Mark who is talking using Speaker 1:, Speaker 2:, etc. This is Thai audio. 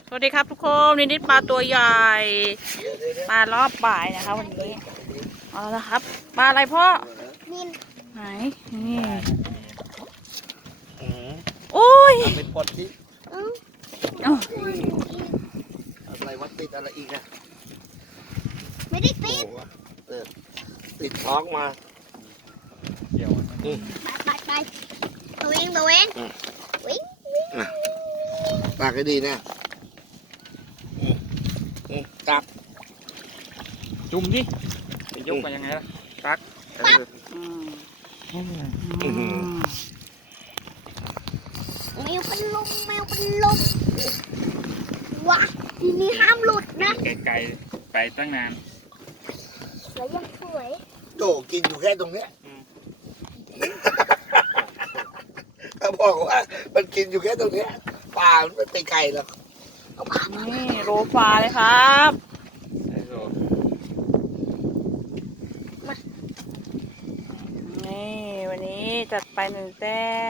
Speaker 1: สวัสดีครับทุกคนนิดปลาตัวใหญ่ปลารอบบ่ายนะคะวันนี้เอาละครับปลาอะไรพ่อ
Speaker 2: นิน
Speaker 1: ไหนนี่โอ้ย
Speaker 3: เป็นปนที่อะไรวัดติดอะไรอีกนะ
Speaker 2: ไม่ได้ติด
Speaker 3: ติดท้องมา
Speaker 2: เดี๋ยวไปตัวเองวิ่ง
Speaker 3: ปากให้ดีนะจับ
Speaker 4: จุ่มดิจะยกมายังไงล่ะตัก
Speaker 2: แมวเป็นลมว้าทีนี้ห้ามหลุดนะ
Speaker 4: ไกลๆไปตั้งนาน
Speaker 2: แล้วยังสวย
Speaker 3: โจกินอยู่แค่ตรงเนี้ยเขาบอกว่ามันกินอยู่แค่ตรงเนี้ยปลามันไม่ไปไกลหรอก
Speaker 1: นี่โรฟาเลยครับนี่วันนี้จัดไป1 แต้ม